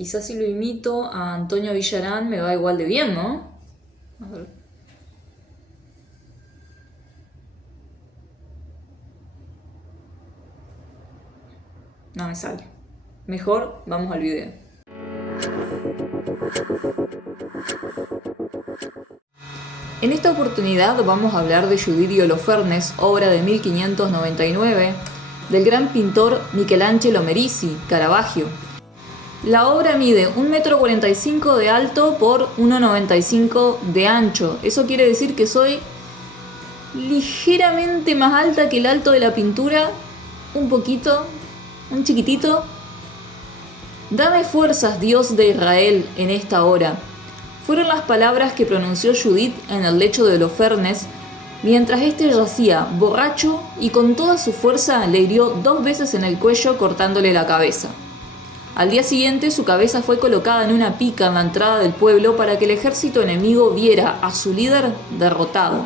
Quizás si lo imito a Antonio Villarán me va igual de bien, ¿no? A ver. No me sale. Mejor vamos al video. En esta oportunidad vamos a hablar de Judith y Holofernes, obra de 1599, del gran pintor Michelangelo Merisi, Caravaggio. La obra mide 1,45 m de alto por 1,95 m de ancho. Eso quiere decir que soy ligeramente más alta que el alto de la pintura, un poquito, un chiquitito. Dame fuerzas, Dios de Israel, en esta hora. Fueron las palabras que pronunció Judith en el lecho de Holofernes, mientras éste yacía borracho y con toda su fuerza le hirió 2 veces en el cuello cortándole la cabeza. Al día siguiente su cabeza fue colocada en una pica en la entrada del pueblo para que el ejército enemigo viera a su líder derrotado.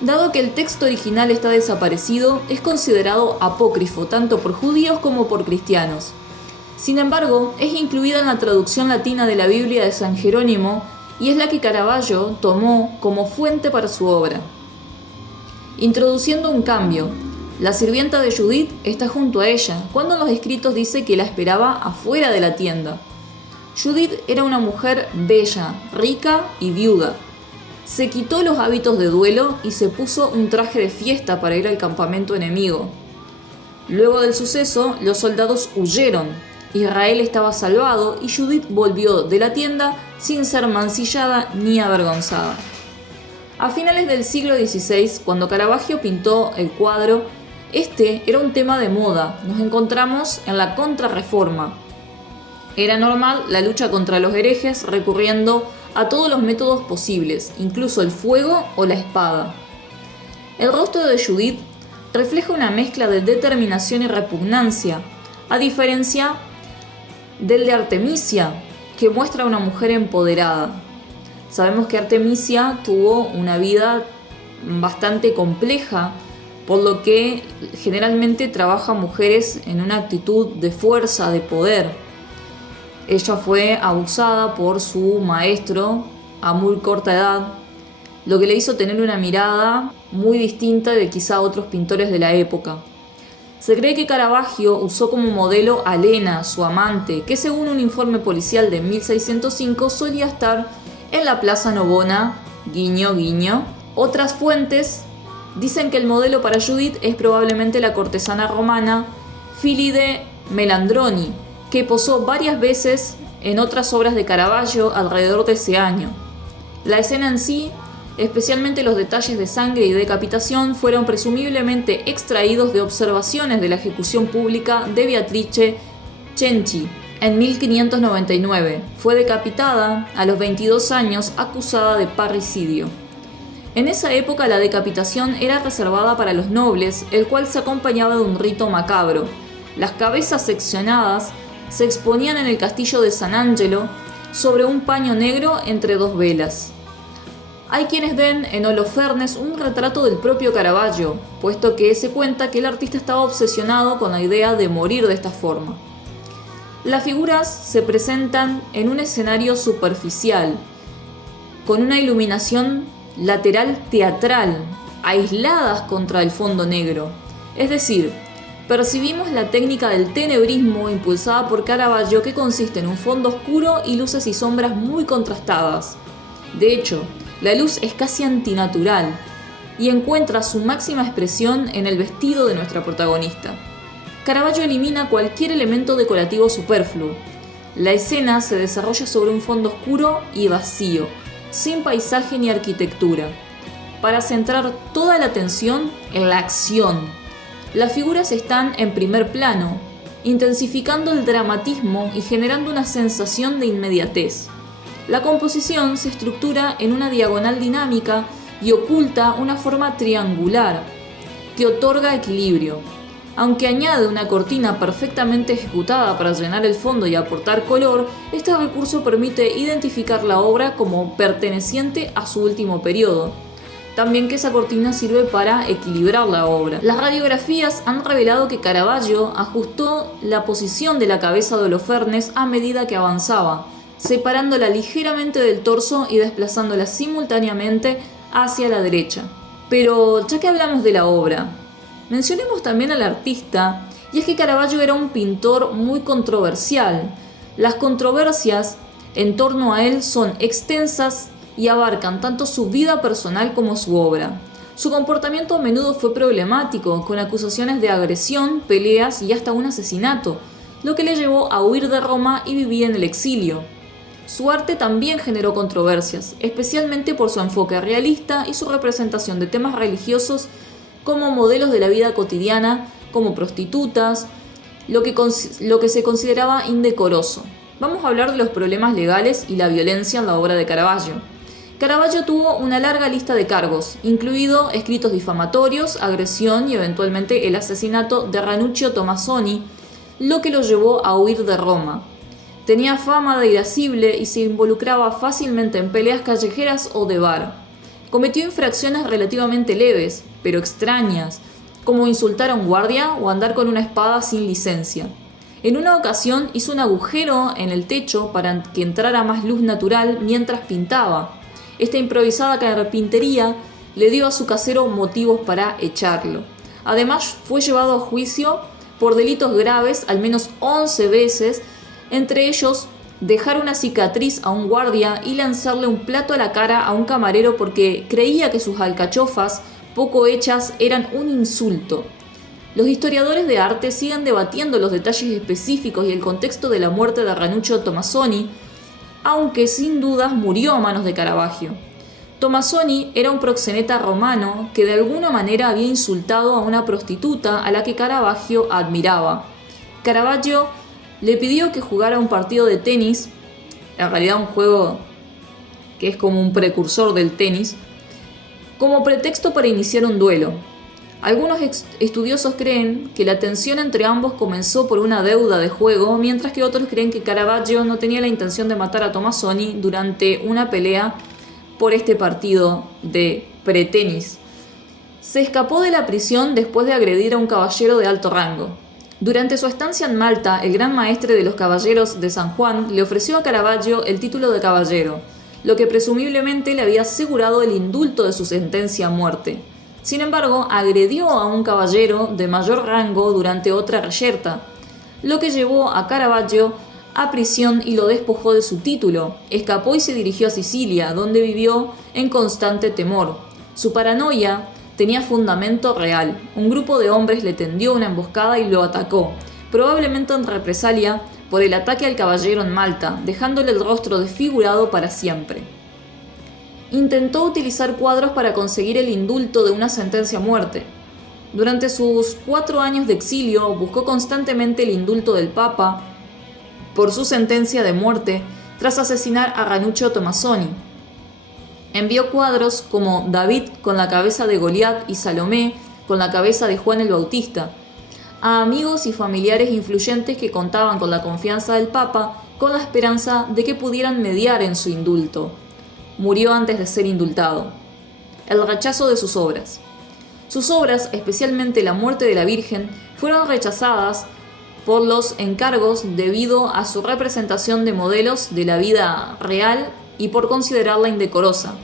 Dado que el texto original está desaparecido, es considerado apócrifo tanto por judíos como por cristianos. Sin embargo, es incluida en la traducción latina de la Biblia de San Jerónimo y es la que Caravaggio tomó como fuente para su obra. Introduciendo un cambio, la sirvienta de Judith está junto a ella, cuando en los escritos dice que la esperaba afuera de la tienda. Judith era una mujer bella, rica y viuda. Se quitó los hábitos de duelo y se puso un traje de fiesta para ir al campamento enemigo. Luego del suceso, los soldados huyeron. Israel estaba salvado y Judith volvió de la tienda sin ser mancillada ni avergonzada. A finales del siglo XVI, cuando Caravaggio pintó el cuadro, este era un tema de moda. Nos encontramos en la Contrarreforma. Era normal la lucha contra los herejes recurriendo a todos los métodos posibles, incluso el fuego o la espada. El rostro de Judith refleja una mezcla de determinación y repugnancia, a diferencia del de Artemisia, que muestra a una mujer empoderada. Sabemos que Artemisia tuvo una vida bastante compleja, por lo que generalmente trabaja mujeres en una actitud de fuerza, de poder. Ella fue abusada por su maestro a muy corta edad, lo que le hizo tener una mirada muy distinta de quizá otros pintores de la época. Se cree que Caravaggio usó como modelo a Lena, su amante, que según un informe policial de 1605 solía estar en la Plaza Navona, guiño guiño. Otras fuentes dicen que el modelo para Judith es probablemente la cortesana romana Filide Melandroni, que posó varias veces en otras obras de Caravaggio alrededor de ese año. La escena en sí, especialmente los detalles de sangre y decapitación, fueron presumiblemente extraídos de observaciones de la ejecución pública de Beatrice Cenci en 1599. Fue decapitada a los 22 años acusada de parricidio. En esa época la decapitación era reservada para los nobles, el cual se acompañaba de un rito macabro. Las cabezas seccionadas se exponían en el castillo de San Angelo sobre un paño negro entre 2 velas. Hay quienes ven en Holofernes un retrato del propio Caravaggio, puesto que se cuenta que el artista estaba obsesionado con la idea de morir de esta forma. Las figuras se presentan en un escenario superficial, con una iluminación lateral teatral, aisladas contra el fondo negro. Es decir, percibimos la técnica del tenebrismo impulsada por Caravaggio, que consiste en un fondo oscuro y luces y sombras muy contrastadas. De hecho, la luz es casi antinatural y encuentra su máxima expresión en el vestido de nuestra protagonista. Caravaggio elimina cualquier elemento decorativo superfluo. La escena se desarrolla sobre un fondo oscuro y vacío, sin paisaje ni arquitectura, para centrar toda la atención en la acción. Las figuras están en primer plano, intensificando el dramatismo y generando una sensación de inmediatez. La composición se estructura en una diagonal dinámica y oculta una forma triangular que otorga equilibrio. Aunque añade una cortina perfectamente ejecutada para llenar el fondo y aportar color, este recurso permite identificar la obra como perteneciente a su último periodo. También que esa cortina sirve para equilibrar la obra. Las radiografías han revelado que Caravaggio ajustó la posición de la cabeza de Holofernes a medida que avanzaba, separándola ligeramente del torso y desplazándola simultáneamente hacia la derecha. Pero ya que hablamos de la obra, mencionemos también al artista, y es que Caravaggio era un pintor muy controversial. Las controversias en torno a él son extensas y abarcan tanto su vida personal como su obra. Su comportamiento a menudo fue problemático, con acusaciones de agresión, peleas y hasta un asesinato, lo que le llevó a huir de Roma y vivir en el exilio. Su arte también generó controversias, especialmente por su enfoque realista y su representación de temas religiosos como modelos de la vida cotidiana, como prostitutas, lo que se consideraba indecoroso. Vamos a hablar de los problemas legales y la violencia en la obra de Caravaggio. Caravaggio tuvo una larga lista de cargos, incluido escritos difamatorios, agresión y eventualmente el asesinato de Ranuccio Tomassoni, lo que lo llevó a huir de Roma. Tenía fama de irascible y se involucraba fácilmente en peleas callejeras o de bar. Cometió infracciones relativamente leves, pero extrañas, como insultar a un guardia o andar con una espada sin licencia. En una ocasión hizo un agujero en el techo para que entrara más luz natural mientras pintaba. Esta improvisada carpintería le dio a su casero motivos para echarlo. Además, fue llevado a juicio por delitos graves al menos 11 veces, entre ellos dejar una cicatriz a un guardia y lanzarle un plato a la cara a un camarero porque creía que sus alcachofas poco hechas eran un insulto. Los historiadores de arte siguen debatiendo los detalles específicos y el contexto de la muerte de Ranuccio Tomassoni, aunque sin dudas murió a manos de Caravaggio. Tomassoni era un proxeneta romano que de alguna manera había insultado a una prostituta a la que Caravaggio admiraba. Caravaggio le pidió que jugara un partido de tenis, en realidad un juego que es como un precursor del tenis, como pretexto para iniciar un duelo. Algunos estudiosos creen que la tensión entre ambos comenzó por una deuda de juego, mientras que otros creen que Caravaggio no tenía la intención de matar a Tomassoni durante una pelea por este partido de pretenis. Se escapó de la prisión después de agredir a un caballero de alto rango. Durante su estancia en Malta, el gran maestre de los caballeros de San Juan le ofreció a Caravaggio el título de caballero, lo que presumiblemente le había asegurado el indulto de su sentencia a muerte. Sin embargo, agredió a un caballero de mayor rango durante otra reyerta, lo que llevó a Caravaggio a prisión y lo despojó de su título. Escapó y se dirigió a Sicilia, donde vivió en constante temor. Su paranoia tenía fundamento real. Un grupo de hombres le tendió una emboscada y lo atacó, probablemente en represalia por el ataque al caballero en Malta, dejándole el rostro desfigurado para siempre. Intentó utilizar cuadros para conseguir el indulto de una sentencia a muerte. Durante sus 4 años de exilio buscó constantemente el indulto del Papa por su sentencia de muerte tras asesinar a Ranuccio Tomassoni. Envió cuadros como David con la cabeza de Goliat y Salomé con la cabeza de Juan el Bautista a amigos y familiares influyentes que contaban con la confianza del Papa con la esperanza de que pudieran mediar en su indulto. Murió antes de ser indultado. El rechazo de sus obras. Sus obras, especialmente La muerte de la Virgen, fueron rechazadas por los encargos debido a su representación de modelos de la vida real y por considerarla indecorosa.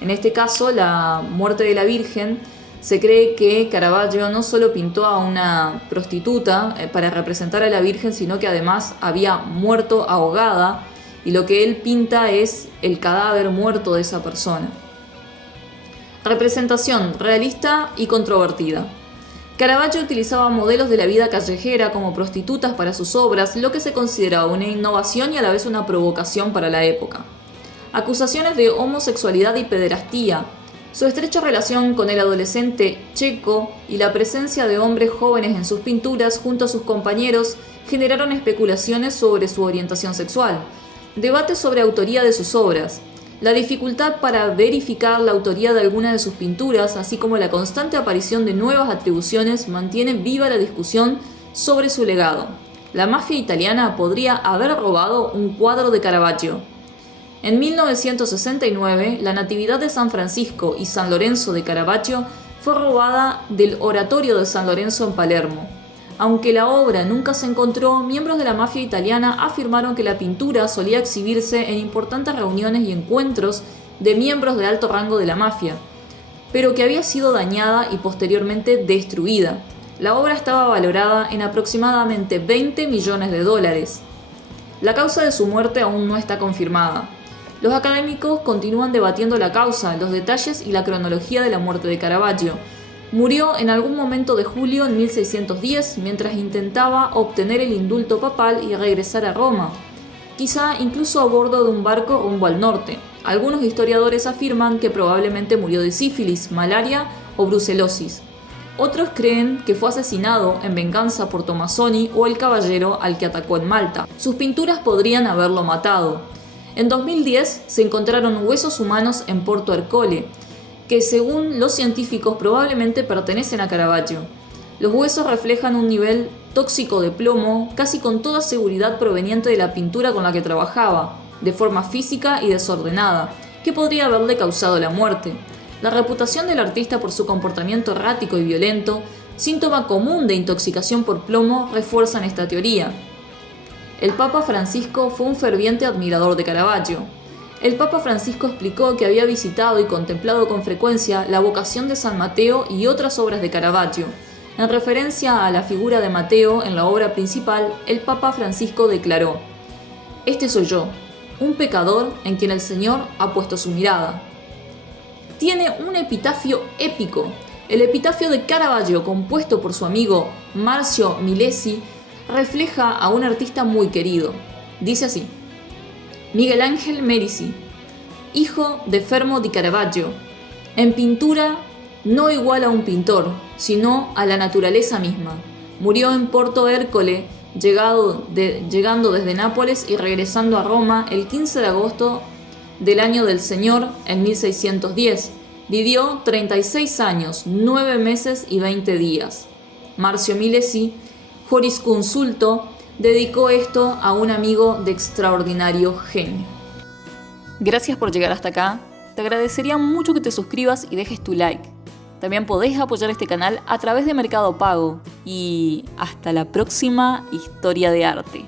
En este caso, La muerte de la Virgen, se cree que Caravaggio no solo pintó a una prostituta para representar a la Virgen, sino que además había muerto ahogada, y lo que él pinta es el cadáver muerto de esa persona. Representación realista y controvertida. Caravaggio utilizaba modelos de la vida callejera como prostitutas para sus obras, lo que se consideraba una innovación y a la vez una provocación para la época. Acusaciones de homosexualidad y pederastía. Su estrecha relación con el adolescente checo y la presencia de hombres jóvenes en sus pinturas junto a sus compañeros generaron especulaciones sobre su orientación sexual. Debate sobre autoría de sus obras. La dificultad para verificar la autoría de alguna de sus pinturas, así como la constante aparición de nuevas atribuciones, mantiene viva la discusión sobre su legado. La mafia italiana podría haber robado un cuadro de Caravaggio. En 1969, la Natividad de San Francisco y San Lorenzo de Caravaggio fue robada del Oratorio de San Lorenzo en Palermo. Aunque la obra nunca se encontró, miembros de la mafia italiana afirmaron que la pintura solía exhibirse en importantes reuniones y encuentros de miembros de alto rango de la mafia, pero que había sido dañada y posteriormente destruida. La obra estaba valorada en aproximadamente $20 millones. La causa de su muerte aún no está confirmada. Los académicos continúan debatiendo la causa, los detalles y la cronología de la muerte de Caravaggio. Murió en algún momento de julio en 1610 mientras intentaba obtener el indulto papal y regresar a Roma, quizá incluso a bordo de un barco rumbo al norte. Algunos historiadores afirman que probablemente murió de sífilis, malaria o brucelosis. Otros creen que fue asesinado en venganza por Tommasoni o el caballero al que atacó en Malta. Sus pinturas podrían haberlo matado. En 2010 se encontraron huesos humanos en Porto Ercole, que según los científicos probablemente pertenecen a Caravaggio. Los huesos reflejan un nivel tóxico de plomo, casi con toda seguridad proveniente de la pintura con la que trabajaba, de forma física y desordenada, que podría haberle causado la muerte. La reputación del artista por su comportamiento errático y violento, síntoma común de intoxicación por plomo, refuerzan esta teoría. El Papa Francisco fue un ferviente admirador de Caravaggio. El Papa Francisco explicó que había visitado y contemplado con frecuencia la vocación de San Mateo y otras obras de Caravaggio. En referencia a la figura de Mateo en la obra principal, el Papa Francisco declaró: «Este soy yo, un pecador en quien el Señor ha puesto su mirada». Tiene un epitafio épico. El epitafio de Caravaggio, compuesto por su amigo Marcio Milesi, refleja a un artista muy querido. Dice así: Miguel Ángel Merisi, hijo de Fermo di Caravaggio, en pintura no igual a un pintor, sino a la naturaleza misma. Murió en Porto Ercole, llegando desde Nápoles y regresando a Roma el 15 de agosto del año del Señor en 1610. Vivió 36 años, 9 meses y 20 días. Marcio Milesi, jurisconsulto, dedicó esto a un amigo de extraordinario genio. Gracias por llegar hasta acá. Te agradecería mucho que te suscribas y dejes tu like. También podés apoyar este canal a través de Mercado Pago. Y hasta la próxima historia de arte.